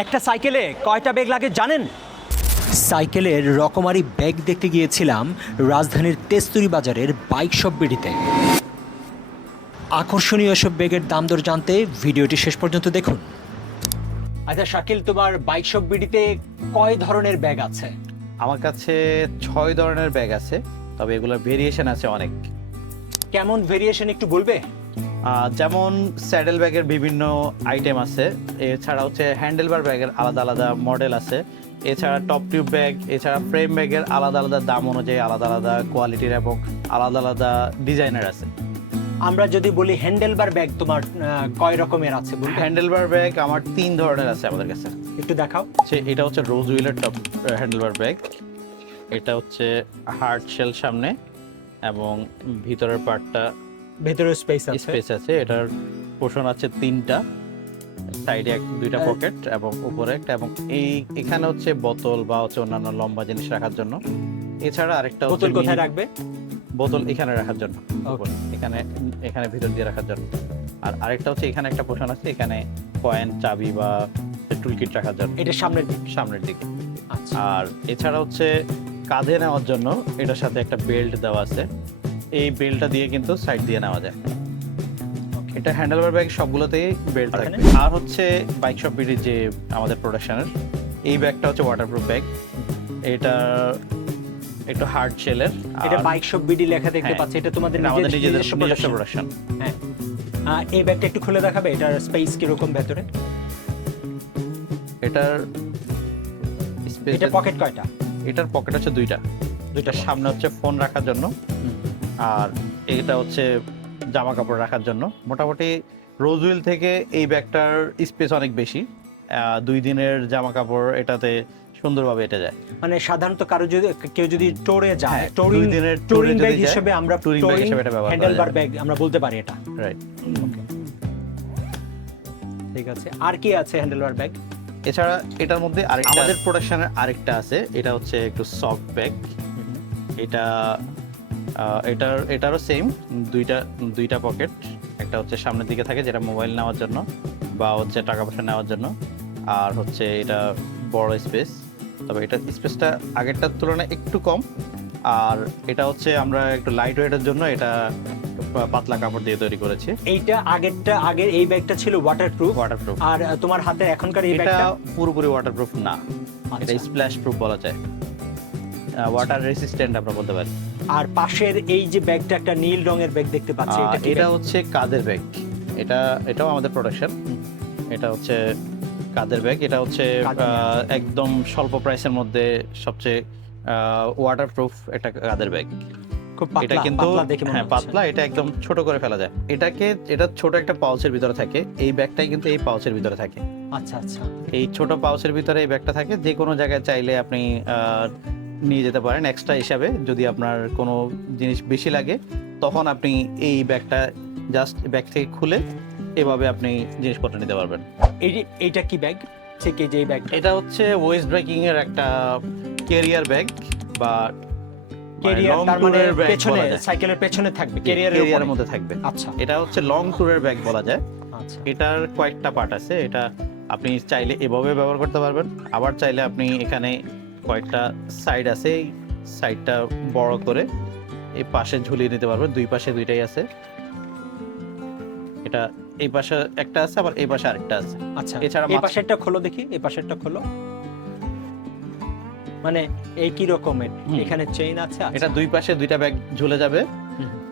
একটা সাইকেলে কয়টা ব্যাগ লাগে জানেন? সাইকেলের রকমারি ব্যাগ দেখতে গিয়েছিলাম রাজধানীর তেস্তুরি বাজারের বাইক শপ বিডিতে। আকর্ষণীয় সব ব্যাগের দাম দর জানতে ভিডিওটি শেষ পর্যন্ত দেখুন। আচ্ছা শাকিল, তোমার বাইক শপ বিডিতে কয় ধরনের ব্যাগ আছে? আমার কাছে 6 ধরনের ব্যাগ আছে, তবে এগুলোর ভেরিয়েশন আছে অনেক। কেমন ভেরিয়েশন একটু বলবে? যেমন স্যাডেল ব্যাগের বিভিন্ন আইটেম আছে, এছাড়া হচ্ছে হ্যান্ডেলবার ব্যাগের আলাদা আলাদা মডেল আছে, এছাড়া টপ টিউব ব্যাগ, এছাড়া ফ্রেম ব্যাগের আলাদা আলাদা দাম অনুযায়ী আলাদা আলাদা কোয়ালিটির এবং আলাদা আলাদা ডিজাইনের আছে। আমরা যদি বলি হ্যান্ডেলবার ব্যাগ তোমার কয় রকমের আছে বলবে? হ্যান্ডেলবার ব্যাগ আমার 3 ধরনের আছে আমাদের কাছে। একটু দেখাও। এটা হচ্ছে রোজ হুইলের টপ হ্যান্ডেলবার ব্যাগ, এটা হচ্ছে হার্ড শেল সামনে এবং ভিতরের পার্টটা ভেতরে স্পেস আছে। এটার পোর্শন আছে 3টা, সাইডে 2টা পকেট এবং উপরে একটা, এবং এখানে হচ্ছে বোতল বা হচ্ছে অন্যান্য লম্বা জিনিস রাখার জন্য। এছাড়া আরেকটা হচ্ছে বোতল কোথায় রাখবে? বোতল এখানে রাখার জন্য, এখানে ভিতর দিয়ে রাখার জন্য। আর আরেকটা হচ্ছে এখানে একটা পোর্শন আছে, এখানে কয়েন, চাবি বা টুলকিট রাখার জন্য। এটা সামনের দিকে। আচ্ছা। আর এছাড়া হচ্ছে কাঁধে নেওয়ার জন্য এটার সাথে একটা বেল্ট দেওয়া আছে, এই বেল্টটা দিয়ে কিন্তু সাইড দিয়ে নেওয়া যায়। এটা হ্যান্ডেলবার ব্যাগ সবগুলোতেই বেল্ট থাকবে। আর হচ্ছে বাইক শপ বিডির যে আমাদের প্রোডাকশনের এই ব্যাগটা হচ্ছে ওয়াটারপ্রুফ ব্যাগ, এটা একটু হার্ড শেলের। এটা বাইক শপ বিডি লেখা দেখতে পাচ্ছি, এটা তোমাদের নিজস্ব প্রোডাকশন। হ্যাঁ, এই ব্যাগটা একটু খুলে দেখাবে, এটার স্পেস কিরকম ভেতরে? এটার এটা পকেট কয়টা? এটার পকেট হচ্ছে দুইটা। সামনে হচ্ছে ফোন রাখার জন্য, আর এটা হচ্ছে জামা কাপড় রাখার জন্য। মোটামুটি রোজ হুইল থেকে এই ব্যাগটার স্পেস অনেক বেশি, 2 দিনের জামা কাপড় এটাতে সুন্দরভাবে এটে যায়। মানে সাধারণত কেউ যদি টোরে যায়, টুরিং ব্যাগ হিসেবে আমরা টুরিং ব্যাগ হিসেবে এটা ব্যবহার করা যায়। হ্যান্ডেলবার ব্যাগ আমরা বলতে পারি এটা, রাইট। ঠিক আছে। আর কি আছে হ্যান্ডেলবার ব্যাগ? এছাড়া এটার মধ্যে আরেকটা আমাদের প্রোডাকশনের আরেকটা আছে, এটা হচ্ছে একটু সফট ব্যাগ। এটারও সেম দুইটা পকেট, একটা হচ্ছে সামনের দিকে থাকে যেটা মোবাইল নেওয়ার জন্য বা হচ্ছে টাকা পয়সা নেওয়ার জন্য, আর হচ্ছে এটা বড় স্পেস, তবে এটা স্পেসটা আগেরটার তুলনায় একটু কম। আর এটা হচ্ছে আমরা একটু লাইট ওয়েটের জন্য এটা পাতলা কাপড় দিয়ে তৈরি করেছি। আগের এই ব্যাগটা ছিল ওয়াটারপ্রুফ। আর তোমার হাতে এখনকার এই ব্যাগটা পুরোপুরি ওয়াটারপ্রুফ না, এটা স্প্ল্যাশ প্রুফ বলা যায়, ওয়াটার রেসিস্ট্যান্ট আমরা বলতে পারি। আর পাশের এই যে ব্যাগটা একটা নীল রঙের ব্যাগ দেখতে পাচ্ছি, এটা হচ্ছে কাঁধের ব্যাগ। এটাও আমাদের প্রোডাকশন। এটা হচ্ছে কাঁধের ব্যাগ, এটা হচ্ছে একদম স্বল্প প্রাইসের মধ্যে সবচেয়ে ওয়াটারপ্রুফ একটা কাঁধের ব্যাগ। এটা কিন্তু পাতলা, এটা একদম ছোট করে ফেলা যায়। এটা ছোট একটা পাউচের ভিতরে থাকে, এই ব্যাগটাই কিন্তু এই পাউচের ভিতরে থাকে। আচ্ছা আচ্ছা, এই ছোট পাউচের ভিতরে এই ব্যাগটা থাকে, যে কোনো জায়গায় চাইলে আপনি নিয়ে যেতে পারেন এক্সট্রা হিসাবে। যদি আপনার কোনো জিনিস বেশি লাগে তখন আপনি এই ব্যাগটা জাস্ট ব্যাগ থেকে খুলে এভাবে আপনি জিনিসপত্র নিতে পারবেন। এইটা কি ব্যাগ? ঠিক এই যে ব্যাগ, এটা হচ্ছে ওয়েস্ট ব্রেকিং এর একটা ক্যারিয়ার ব্যাগ বা ক্যারিয়ার, তার মানে পেছনে সাইকেলের পেছনে থাকবে, ক্যারিয়ারের মধ্যে থাকবে। আচ্ছা, এটা হচ্ছে লং ট্যুরের ব্যাগ বলা যায়। আচ্ছা, এটার কয়েকটা পার্ট আছে, এটা আপনি চাইলে এভাবে ব্যবহার করতে পারবেন, আবার চাইলে আপনি এখানে কয়েকটা সাইড আছে, এই সাইডটা বড় করে এই পাশে ঝুলিয়ে নিতে পারবেন। দুই পাশে দুইটাই আছে, এটা এই পাশে একটা আছে, আবার এই পাশে আরেকটা আছে। আচ্ছা, এছাড়া এই পাশেরটা খোলো দেখি, এই পাশেরটা খোলো। মানে এই কি রকমের, এখানে চেইন আছে? এটা দুই পাশে দুইটা ব্যাগ ঝুলে যাবে।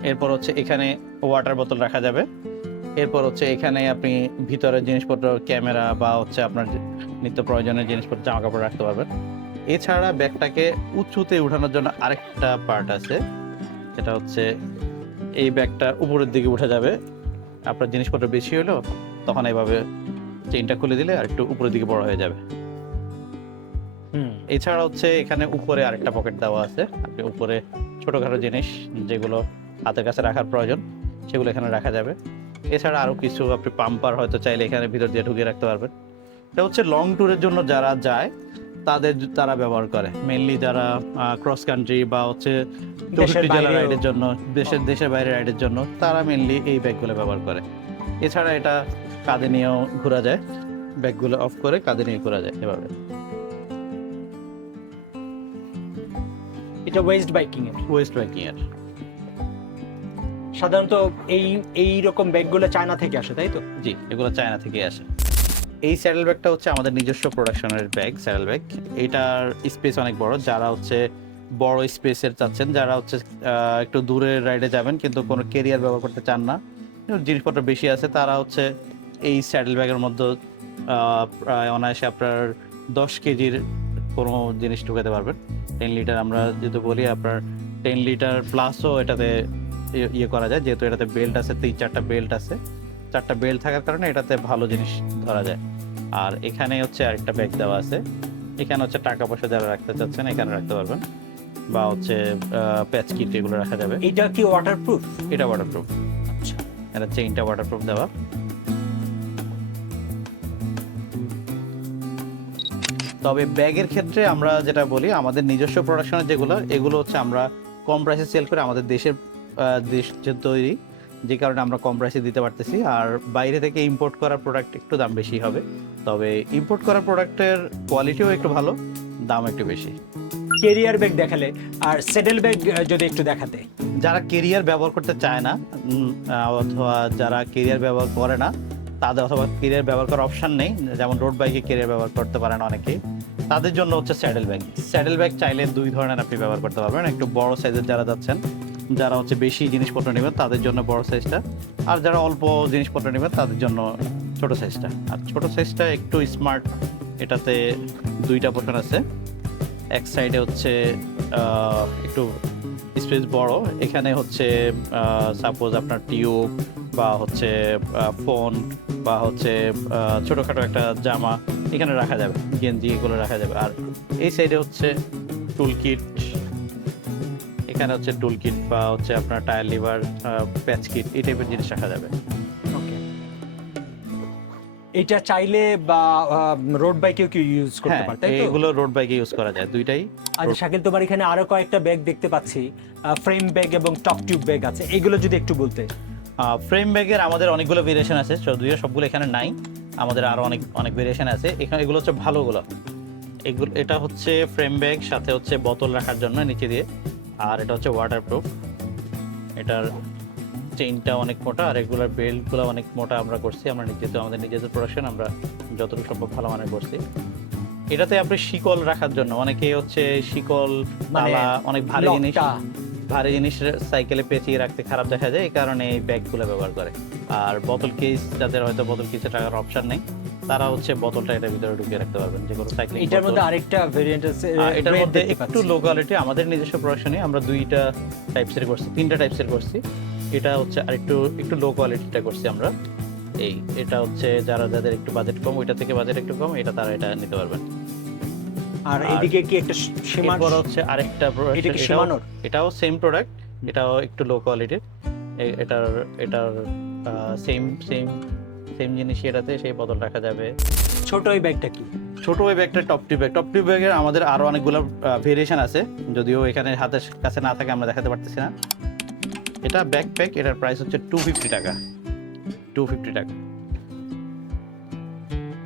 এরপর হচ্ছে এখানে ওয়াটার বোতল রাখা যাবে। এরপর হচ্ছে এখানে আপনি ভিতরে জিনিসপত্র, ক্যামেরা বা হচ্ছে আপনার নিত্য প্রয়োজনীয় জিনিসপত্র, জামা কাপড় রাখতে পারবেন। এছাড়া ব্যাগটাকে উঁচুতে উঠানোর জন্য আরেকটা পার্ট আছে, সেটা হচ্ছে এই ব্যাগটা উপরের দিকে উঠে যাবে। আপনার জিনিসপত্র বেশি হলো তখন এইভাবে চেইনটা খুলে দিলে আর একটু উপরের দিকে বড় হয়ে যাবে। এছাড়া হচ্ছে এখানে উপরে আরেকটা পকেট দেওয়া আছে, আপনি উপরে ছোটখাটো জিনিস যেগুলো হাতের কাছে রাখার প্রয়োজন সেগুলো এখানে রাখা যাবে। এছাড়া আরো কিছু আপনি পাম্পার হয়তো চাইলে এখানে ভিতর দিয়ে ঢুকিয়ে রাখতে পারবেন। এটা হচ্ছে লং ট্যুরের জন্য যারা যায় তারা ব্যবহার করে, মেইনলি যারা ক্রস কান্ট্রি বা হচ্ছে রাইডের জন্য, দেশের বাইরে রাইডের জন্য তারা মেইনলি এই ব্যাগগুলো ব্যবহার করে। এছাড়া এটা কাঁধে নিয়েও ঘোরা যায়। ব্যাগগুলো অফ করে কাঁধে নিয়ে করা যায় এভাবে। এটা ওয়েস্ট বাইকিং এর। ওয়েস্ট বাইকিং এর সাধারণত এই রকম ব্যাগগুলো চায়না থেকে আসে, তাই তো? জি, এগুলো চায়না থেকে আসে। এই স্যাডেল ব্যাগটা হচ্ছে আমাদের নিজস্ব প্রোডাকশনের ব্যাগ, স্যাডেল ব্যাগ। এটার স্পেস অনেক বড়। যারা হচ্ছে বড় স্পেসের চাচ্ছেন, যারা হচ্ছে একটু দূরের রাইডে যাবেন কিন্তু কোনো ক্যারিয়ার ব্যবহার করতে চান না, জিনিসপত্র বেশি আছে, তারা হচ্ছে এই স্যাডেল ব্যাগের মধ্যে প্রায় অনায়াসে আপনার 10 কেজির কোনো জিনিস ঢুকাতে পারবেন। 10 লিটার আমরা যদি বলি, আপনার 10 লিটার প্লাসও এটাতে ইয়ে করা যায়, যেহেতু এটাতে বেল্ট আছে, 3-4টা বেল্ট আছে। 4টা বেল্ট থাকার কারণে এটাতে ভালো জিনিস ধরা যায়। আর এখানে হচ্ছে আরেকটা ব্যাগ দেওয়া আছে। এখানে হচ্ছে টাকা পয়সা যারা রাখতে চাচ্ছেন এখানে রাখতে পারবেন, বা হচ্ছে প্যাচ কিট এগুলো রাখা যাবে। এটা কি ওয়াটারপ্রুফ? এটা ওয়াটারপ্রুফ। আচ্ছা, এটা চেইনটা ওয়াটারপ্রুফ দেওয়া। তবে ব্যাগের ক্ষেত্রে আমরা যেটা বলি, আমাদের নিজস্ব প্রোডাকশনের যেগুলো, এগুলো হচ্ছে আমরা কম প্রাইসে সেল করে, আমাদের দেশের দেশের তৈরি, যে কারণে আমরা কম প্রাইসে দিতে পারতেছি। আর বাইরে থেকে ইম্পোর্ট করা প্রোডাক্ট একটু দাম বেশি হবে, তবে ইম্পোর্ট করা প্রোডাক্টের কোয়ালিটিও একটু ভালো, দাম একটু বেশি। ক্যারিয়ার ব্যাগ দেখালে, আর স্যাডেল ব্যাগ যদি একটু দেখাতে। যারা কেরিয়ার ব্যবহার করতে চায় না, অথবা যারা কেরিয়ার ব্যবহার করে না তাদের, অথবা কেরিয়ার ব্যবহার করার অপশন নেই, যেমন রোড বাইকে কেরিয়ার ব্যবহার করতে পারেন অনেকেই, তাদের জন্য হচ্ছে স্যাডেল ব্যাগ। স্যাডেল ব্যাগ চাইলে 2 ধরনের আপনি ব্যবহার করতে পারবেন। একটু বড় সাইজের যারা যাচ্ছেন, যারা হচ্ছে বেশি জিনিসপত্র নেবেন তাদের জন্য বড় সাইজটা, আর যারা অল্প জিনিসপত্র নেবেন তাদের জন্য ছোট সাইজটা। আর ছোট সাইজটা একটু স্মার্ট, এটাতে 2টা পোর্শন আছে। এক সাইডে হচ্ছে একটু স্পেস বড়, এখানে হচ্ছে সাপোজ আপনার টিউব বা হচ্ছে ফোন বা হচ্ছে ছোটোখাটো একটা জামা এখানে রাখা যাবে, গেঞ্জি এগুলো রাখা যাবে। আর এই সাইডে হচ্ছে টুল কিট, এখানে হচ্ছে টুল কিট বা হচ্ছে আপনার টায়ার লিভার, প্যাচ কিট, এই টাইপের জিনিস রাখা যাবে। ওকে, এটা চাইলে বা রোড বাইকেও কি ইউজ করতে হ্যাঁ, পারে, তাই তো? এগুলো রোড বাইকে ইউজ করা যায়, দুইটাই। আচ্ছা শাকিল, তোমার এখানে আরো কয়েকটা ব্যাগ দেখতে পাচ্ছি, ফ্রেম ব্যাগ এবং টপ টিউব ব্যাগ আছে, এগুলো যদি একটু বলতে। ফ্রেম ব্যাগের আমাদের অনেকগুলো ভেরিয়েশন আছে, যদিও সবগুলো এখানে নাই, আমাদের আরো অনেক ভেরিয়েশন আছে এখানে। এগুলো হচ্ছে ভালোগুলো, এগুলো, এটা হচ্ছে ফ্রেম ব্যাগ, সাথে হচ্ছে বোতল রাখার জন্য নিচে দিয়ে, আর এটা হচ্ছে ওয়াটারপ্রুফ। এটার চেইনটা অনেক মোটা, আর এগুলোর বেল্টগুলো অনেক মোটা আমরা করছি, আমরা নিজেদের, আমাদের নিজেদের প্রোডাকশন, আমরা যতটুকু সম্ভব ভালো মানের করছি। এটাতে আপনি শিকল রাখার জন্য, অনেকেই হচ্ছে শিকল, মানে তালা, অনেক ভারী জিনিস, লকটা। ভারী জিনিস সাইকেলে পেঁচিয়ে রাখতে খারাপ দেখা যায়, এই কারণে এই ব্যাগগুলো ব্যবহার করে। আর বোতল কেস, যাদের হয়তো বোতল কেসে টাকার অপশন নেই, তারা হচ্ছে বোতলটা এটার ভিতরে ঢুকিয়ে রাখতে পারবেন, যে কোনো সাইকেল। এটার মধ্যে আরেকটা ভেরিয়েন্ট আছে, এটার red মধ্যে দেখতে একটু পাচ্ছি। লো কোয়ালিটি, আমাদের নিজস্ব প্রোডাকশনে আমরা 2টা টাইপসের করছি, 3টা টাইপসের করছি। এটা হচ্ছে আর একটু লো কোয়ালিটিটা করছি আমরা। এটা হচ্ছে যাদের একটু বাজেট কম, ওইটা থেকে বাজেট একটু কম, এটা তারা এটা নিতে পারবেন। আর এদিকে কি একটা সীমা? এরপর হচ্ছে আরেকটা এটা কি সীমানোর? এটাও সেম প্রোডাক্ট, এটাও একটু লো কোয়ালিটির। এটার সেম জিনিসই এটাতে, সেই বদল রাখা যাবে। ছোট এই ব্যাগটা কি? ছোট ওই ব্যাগটা top tube bag. Top tube ব্যাগের আমাদের আরো অনেকগুলো ভেরিয়েশন আছে, যদিও এখানে হাতের কাছে না থাকে আমরা দেখাতে পারতেছি না। এটা ব্যাকপ্যাক, এটার প্রাইস হচ্ছে 250 টাকা। 250 টাকা।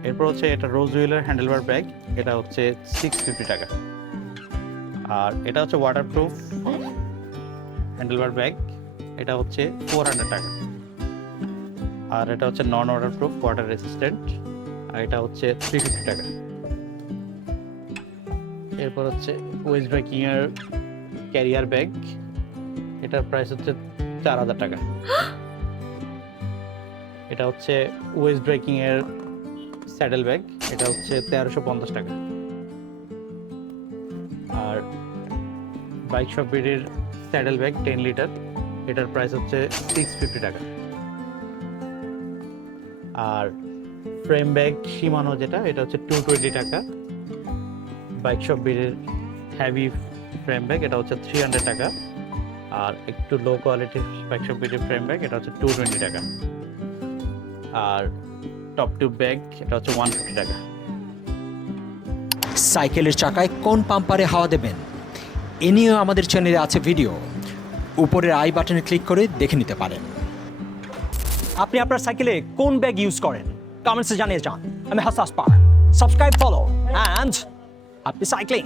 এরপর হচ্ছে এটা রোজ হুইলের হ্যান্ডেলবার ব্যাগ, এটা হচ্ছে 650 টাকা। আর এটা হচ্ছে ওয়াটারপ্রুফ হ্যান্ডেলবার ব্যাগ, এটা হচ্ছে 400 টাকা। আর এটা হচ্ছে নন ওয়াটারপ্রুফ, ওয়াটার রেসিস্ট্যান্ট, আর এটা হচ্ছে 350 টাকা। এরপর হচ্ছে ওয়েস্ট বাইকিং এর ক্যারিয়ার ব্যাগ, এটার প্রাইস হচ্ছে 4000 টাকা। এটা হচ্ছে ওয়েস্ট বাইকিং এর স্যাডেল ব্যাগ, এটা হচ্ছে 1350 টাকা। আর বাইক শপ বিডির স্যাডেল ব্যাগ 10 লিটার, এটার প্রাইস হচ্ছে 650 টাকা। আর ফ্রেম ব্যাগ শিমানো যেটা, এটা হচ্ছে 220 টাকা। বাইক শপ বিডির হেভি ফ্রেম ব্যাগ, এটা হচ্ছে 300 টাকা। আর একটু লো কোয়ালিটির বাইক শপ বিডির ফ্রেম ব্যাগ, এটা হচ্ছে 220 টাকা। আর টপ টিউব ব্যাগ, এটা হচ্ছে 150 টাকা। সাইকেলের চাকায় কোন পাম্পারে হাওয়া দেবেন এ নিয়েও আমাদের চ্যানেলে আছে ভিডিও, উপরের আই বাটনে ক্লিক করে দেখে নিতে পারেন। আপনি আপনার সাইকেলে কোন ব্যাগ ইউজ করেন কমেন্টসে জানিয়ে যান। আমি হাসাস পার subscribe follow and happy cycling